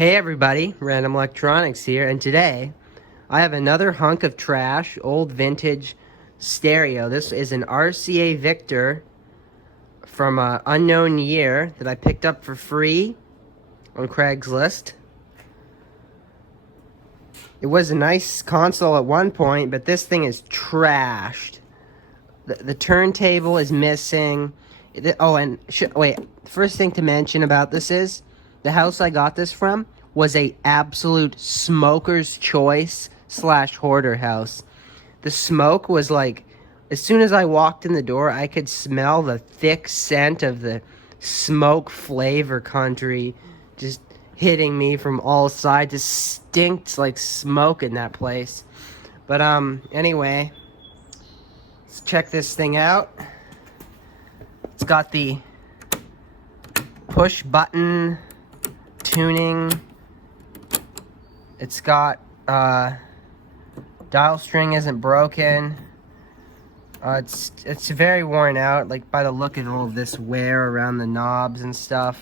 Hey everybody, Random Electronics here, and today I have another hunk of trash, old vintage stereo. This is an RCA Victor from an unknown year that I picked up for free on Craigslist. It was a nice console at one point, but this thing is trashed. The turntable is missing. Wait, first thing to mention about this is the house I got this from was a absolute smoker's choice / hoarder house. The smoke was like, as soon as I walked in the door, I could smell the thick scent of the smoke flavor country just hitting me from all sides. It stinks like smoke in that place. But anyway, let's check this thing out. It's got the push button tuning. It's got dial string isn't broken. It's very worn out, like by the look of all of this wear around the knobs and stuff.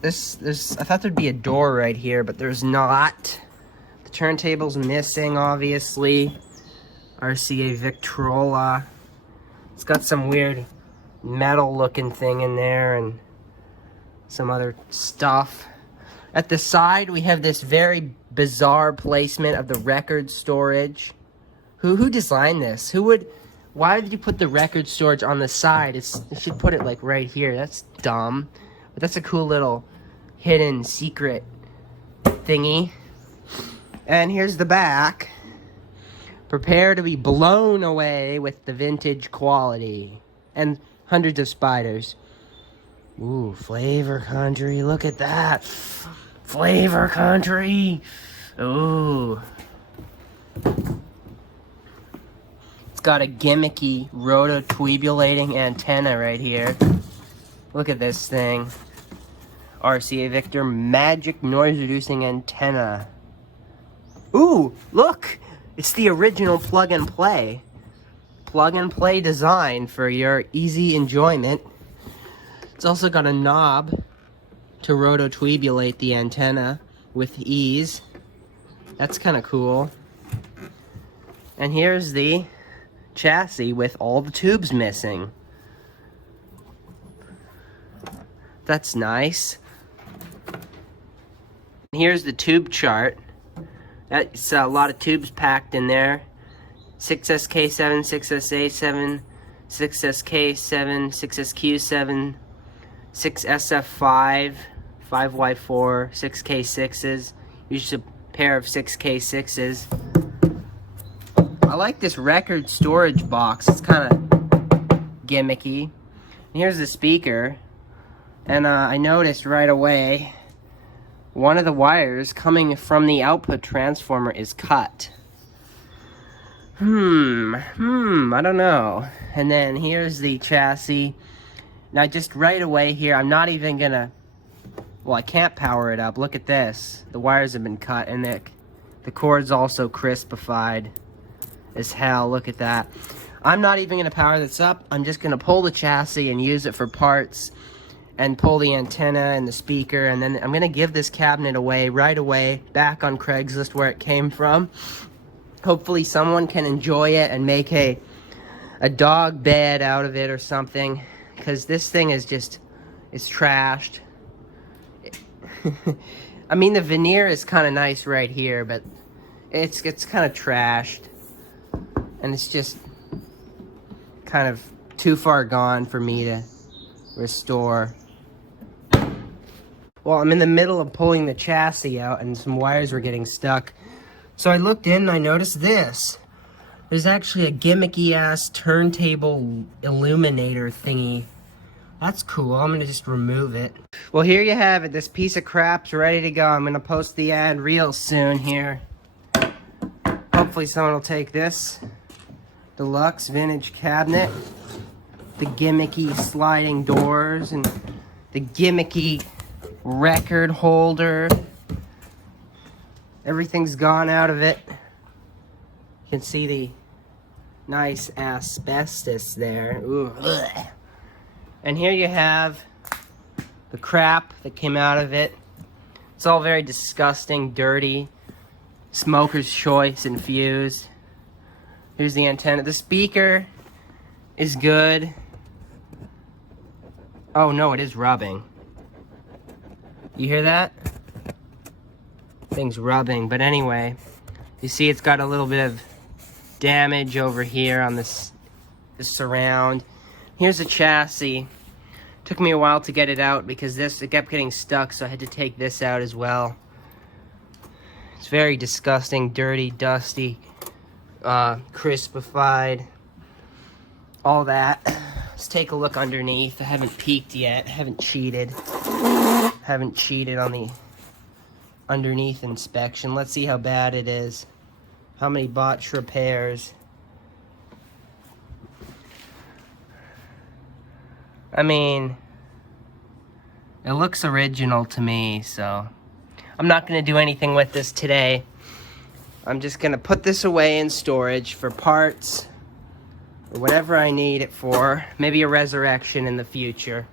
This I thought there'd be a door right here, but there's not. The turntable's missing, obviously. RCA Victrola. It's got some weird metal looking thing in there and some other stuff. At the side we have this very bizarre placement of the record storage. Who designed this? Why did you put the record storage on the side? You should put it like right here. That's dumb. But that's a cool little hidden secret thingy. And here's the back. Prepare to be blown away with the vintage quality. And hundreds of spiders. Ooh, flavor country. Look at that. Flavor country. Ooh. It's got a gimmicky rototubulating antenna right here. Look at this thing. RCA Victor magic noise reducing antenna. Ooh, look. It's the original plug and play. Plug and play design for your easy enjoyment. It's also got a knob to rototubulate the antenna with ease. That's kind of cool. And here's the chassis with all the tubes missing. That's nice. Here's the tube chart. That's a lot of tubes packed in there. 6SK7, 6SA7, 6SK7, 6SQ7, 6SF5, 5Y4, 6K6s. Usually a pair of 6K6s. I like this record storage box. It's kind of gimmicky. And here's the speaker. And I noticed right away one of the wires coming from the output transformer is cut. I don't know. And then here's the chassis. Now just right away here, I'm not even gonna, well, I can't power it up. Look at this. The wires have been cut and the cord's also crispified as hell. Look at that. I'm not even gonna power this up. I'm just gonna pull the chassis and use it for parts and pull the antenna and the speaker, and then I'm gonna give this cabinet away right away back on Craigslist where it came from. Hopefully someone can enjoy it and make a dog bed out of it or something, because this thing is just, it's trashed. I mean, the veneer is kind of nice right here, but it's kind of trashed, and it's just kind of too far gone for me to restore. Well, I'm in the middle of pulling the chassis out and some wires were getting stuck. So I looked in and I noticed this. There's actually a gimmicky ass turntable illuminator thingy. That's cool. I'm gonna just remove it. Well, here you have it. This piece of crap's ready to go. I'm gonna post the ad real soon here. Hopefully someone will take this deluxe vintage cabinet. The gimmicky sliding doors and the gimmicky record holder. Everything's gone out of it. You can see the nice asbestos there. Ooh, ugh. And here you have the crap that came out of it. It's all very disgusting, dirty, smoker's choice infused. Here's the antenna. The speaker is good. Oh no, it is rubbing. You hear that? Thing's rubbing, but anyway, you see it's got a little bit of damage over here on this surround. Here's the chassis. Took me a while to get it out because it kept getting stuck, so I had to take this out as well. It's very disgusting, dirty, dusty, crispified, all that. Let's take a look underneath. I haven't peeked yet. I haven't cheated. Haven't cheated on the underneath inspection. Let's see how bad it is. How many botched repairs. I mean, it looks original to me, so I'm not going to do anything with this today. I'm just going to put this away in storage for parts or whatever I need it for. Maybe a resurrection in the future.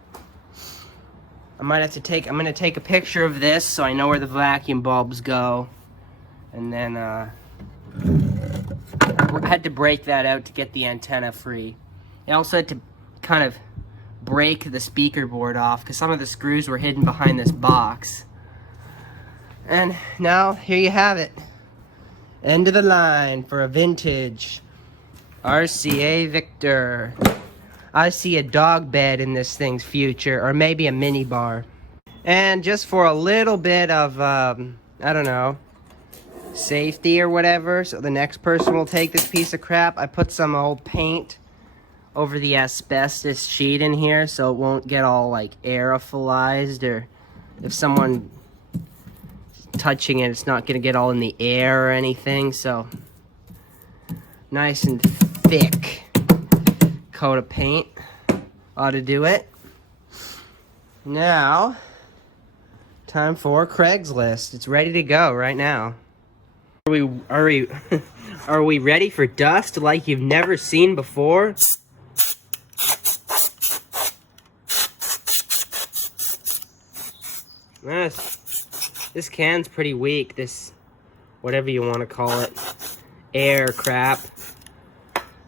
I'm going to take a picture of this so I know where the vacuum bulbs go. And then I had to break that out to get the antenna free. I also had to kind of break the speaker board off because some of the screws were hidden behind this box. And now here you have it. End of the line for a vintage RCA Victor. I see a dog bed in this thing's future, or maybe a mini bar. And just for a little bit of, I don't know, safety or whatever, so the next person will take this piece of crap, I put some old paint over the asbestos sheet in here so it won't get all like aerosolized, or if someone touching it, it's not gonna get all in the air or anything. So nice and thick coat of paint ought to do it. Now time for Craigslist. It's ready to go right now. Are we ready for dust like you've never seen before? This can's pretty weak, this, whatever you want to call it, air crap.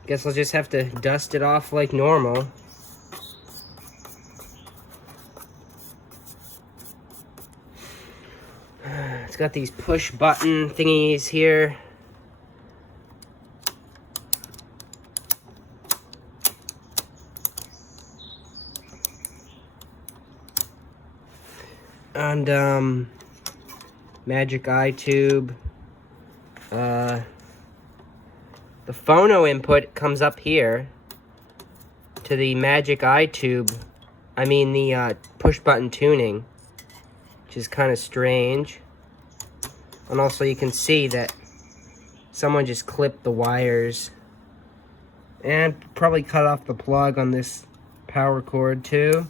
Guess I'll just have to dust it off like normal. It's got these push button thingies here. And magic eye tube. The phono input comes up here to the magic eye tube. I mean the push button tuning, which is kind of strange. And also you can see that someone just clipped the wires and probably cut off the plug on this power cord too.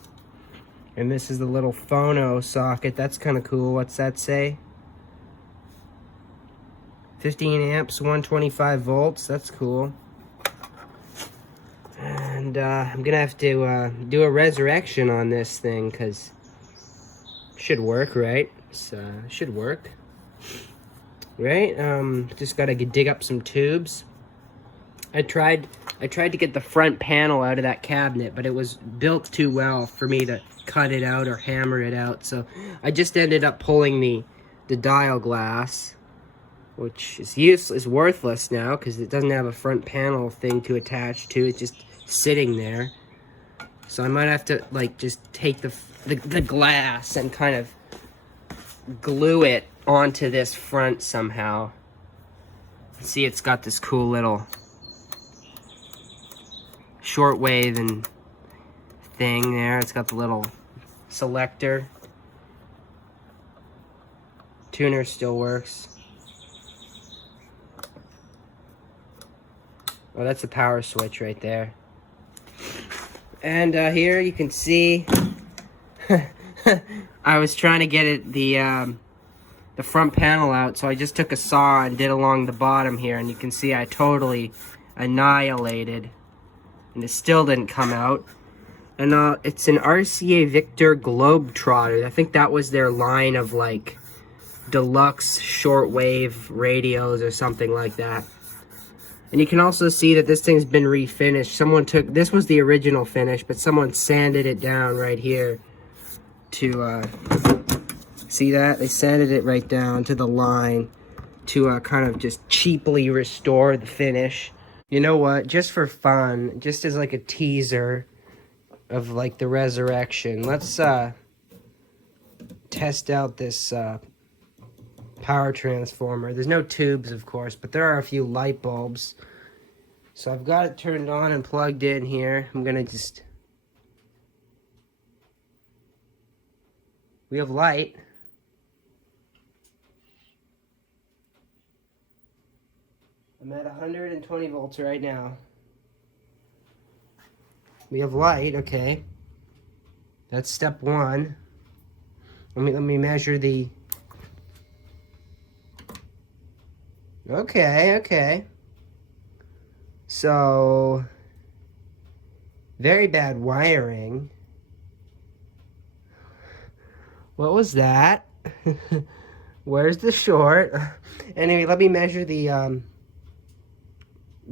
And this is the little phono socket. That's kind of cool. What's that say? 15 amps, 125 volts. That's cool. And I'm going to have to do a resurrection on this thing because it should work, right? It should work. Right? Just got to dig up some tubes. I tried to get the front panel out of that cabinet, but it was built too well for me to cut it out or hammer it out. So I just ended up pulling the dial glass, which is worthless now because it doesn't have a front panel thing to attach to. It's just sitting there. So I might have to like just take the glass and kind of glue it onto this front somehow. See, it's got this cool little shortwave and thing there. It's got the little selector. Tuner still works. Oh, that's the power switch right there. And here you can see I was trying to get it the front panel out, so I just took a saw and did along the bottom here, and you can see I totally annihilated, and it still didn't come out. And it's an RCA Victor Globetrotter. I think that was their line of like deluxe shortwave radios or something like that. And you can also see that this thing's been refinished. Someone took, this was the original finish, but someone sanded it down right here to, see that? They sanded it right down to the line to kind of just cheaply restore the finish. You know what? Just for fun, just as like a teaser of like the resurrection, let's test out this power transformer. There's no tubes, of course, but there are a few light bulbs. So I've got it turned on and plugged in here. I'm gonna just... We have light. I'm at 120 volts right now. We have light, okay. That's step one. Let me measure the... Okay. So, very bad wiring. What was that? Where's the short? Anyway, let me measure the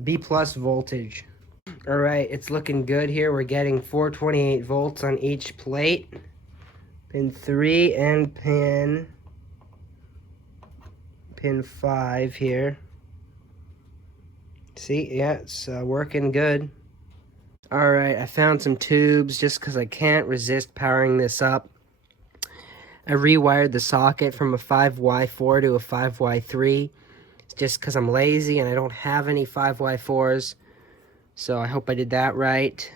B plus voltage. All right, it's looking good here. We're getting 428 volts on each plate. Pin 3 and pin 5 here. See, yeah, it's working good. All right, I found some tubes just because I can't resist powering this up. I rewired the socket from a 5Y4 to a 5Y3. It's just because I'm lazy and I don't have any 5Y4s. So I hope I did that right.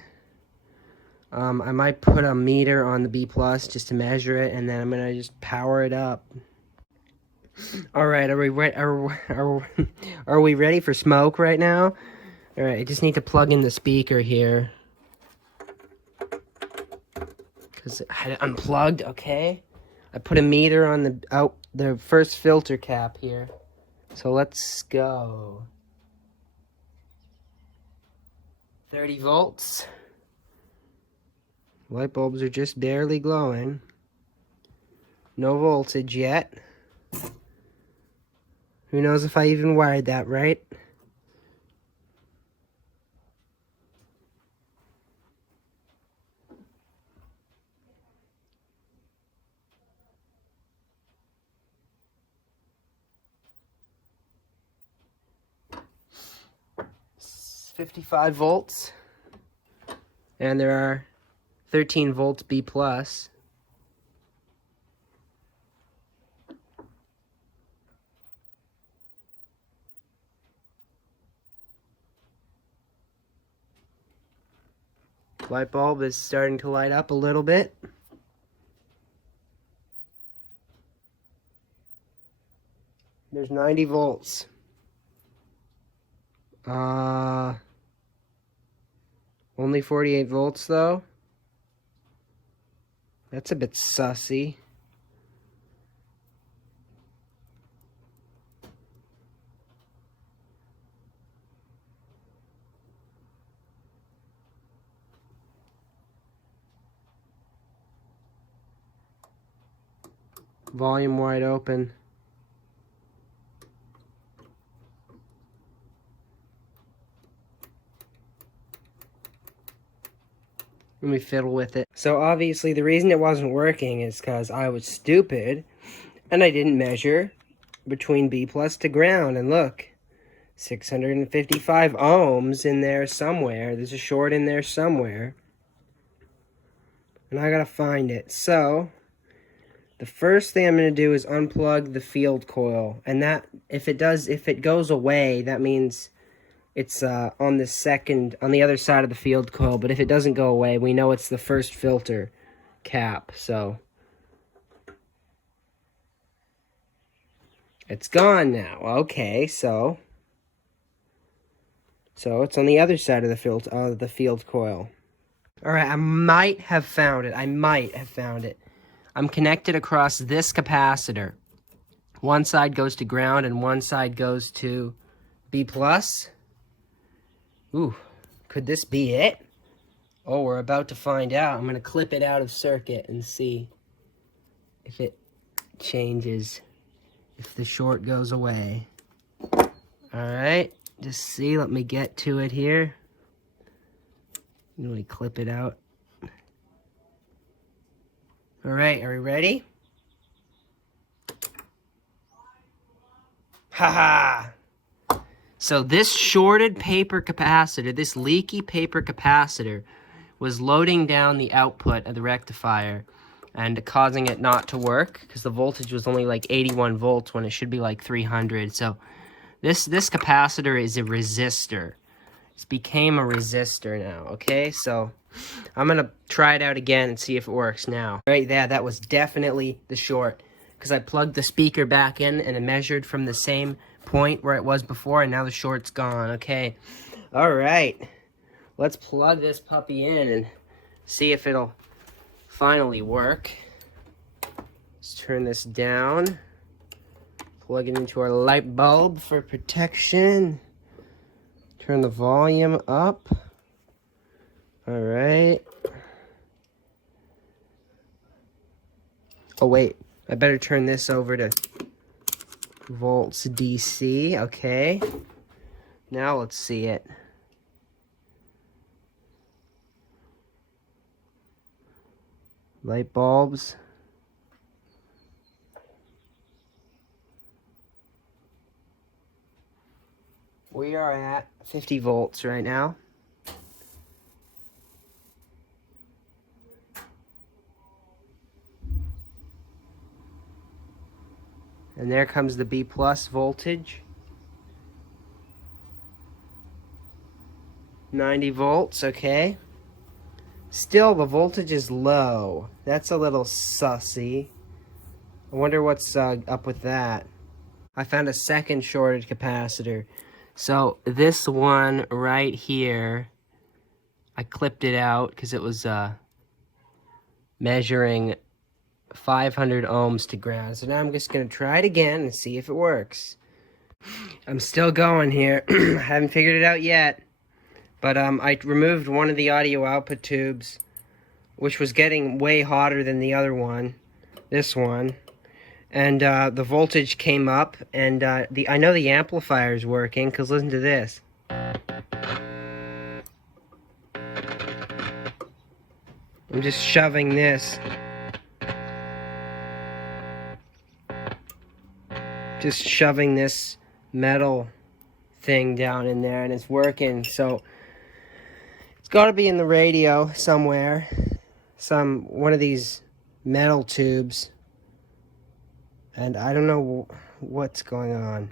I might put a meter on the B plus just to measure it, and then I'm gonna just power it up. All right, are we ready for smoke right now? All right, I just need to plug in the speaker here because I had it unplugged. Okay, I put a meter on the first filter cap here. So let's go. 30 volts. Light bulbs are just barely glowing. No voltage yet. Who knows if I even wired that right? It's 55 volts. And there are 13 volts B plus. Light bulb is starting to light up a little bit. There's 90 volts. Only 48 volts though. That's a bit sussy. Volume wide open. Let me fiddle with it. So obviously the reason it wasn't working is because I was stupid and I didn't measure between B plus to ground. And look, 655 ohms in there somewhere. There's a short in there somewhere. And I gotta find it. So the first thing I'm going to do is unplug the field coil, and that, if it goes away, that means it's on the other side of the field coil, but if it doesn't go away, we know it's the first filter cap, so. It's gone now, okay, so it's on the other side of the field coil. Alright, I might have found it. I'm connected across this capacitor. One side goes to ground and one side goes to B plus. Ooh, could this be it? Oh, we're about to find out. I'm going to clip it out of circuit and see if it changes, if the short goes away. Alright, just see, let me get to it here. Let me clip it out. Alright, are we ready? Haha! So this shorted paper capacitor, this leaky paper capacitor, was loading down the output of the rectifier and causing it not to work because the voltage was only like 81 volts when it should be like 300. So this capacitor is a resistor. It's became a resistor now, okay? So I'm going to try it out again and see if it works now. Right there, that was definitely the short because I plugged the speaker back in and it measured from the same point where it was before, and now the short's gone. Okay, all right, let's plug this puppy in and see if it'll finally work. Let's turn this down, plug it into our light bulb for protection, turn the volume up. All right, oh wait, I better turn this over to volts DC. Okay, now let's see it. Light bulbs. We are at 50 volts right now. And there comes the B plus voltage. 90 volts, okay. Still, the voltage is low. That's a little sussy. I wonder what's up with that. I found a second shorted capacitor. So this one right here, I clipped it out because it was measuring 500 ohms to ground. So now I'm just going to try it again and see if it works. I'm still going here. I haven't figured it out yet. But I removed one of the audio output tubes, which was getting way hotter than the other one, this one. And the voltage came up, and I know the amplifier is working, because listen to this. I'm just shoving this. Just shoving this metal thing down in there, and it's working. So it's got to be in the radio somewhere. One of these metal tubes. And I don't know what's going on.